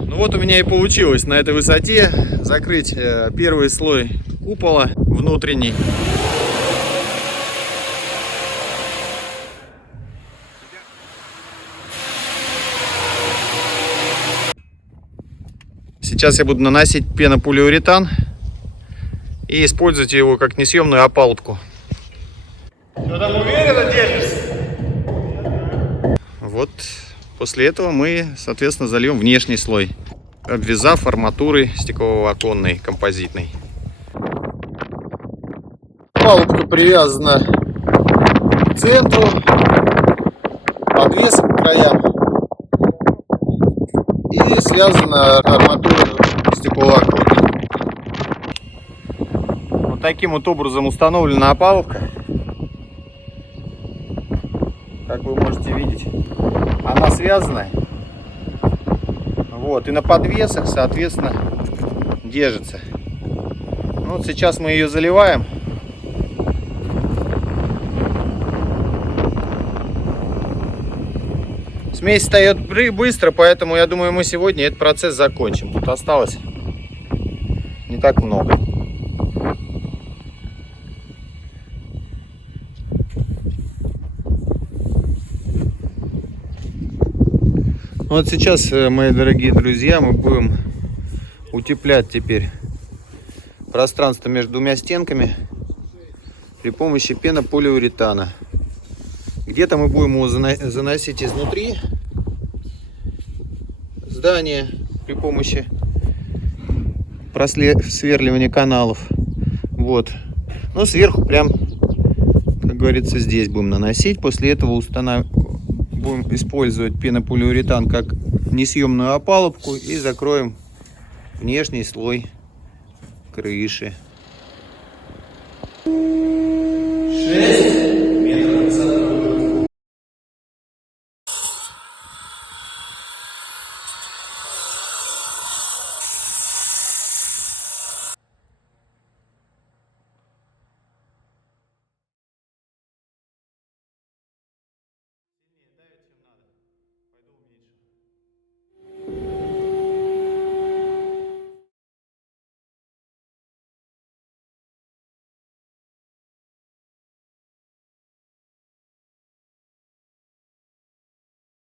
Ну вот у меня и получилось на этой высоте закрыть первый слой купола внутренний. Сейчас я буду наносить пенополиуретан и использовать его как несъемную опалубку. Что там, уверенно держишься? Вот после этого мы, соответственно, зальем внешний слой, обвязав арматурой стекловолоконной композитной. Опалубка привязана к центру, подвесы по краям и связана арматурой стекловолоконной. Вот таким вот образом установлена опалубка. Как вы можете видеть, она связана. Вот, и на подвесах, соответственно, держится. Ну, вот сейчас мы ее заливаем. Смесь встает быстро, поэтому я думаю, мы сегодня этот процесс закончим. Тут осталось не так много. Вот сейчас, мои дорогие друзья, мы будем утеплять теперь пространство между двумя стенками при помощи пенополиуретана. Где-то мы будем его заносить изнутри здания при помощи просверливания каналов. Вот. Но сверху прям, как говорится, здесь будем наносить. После этого будем использовать пенополиуретан как несъемную опалубку и закроем внешний слой крыши.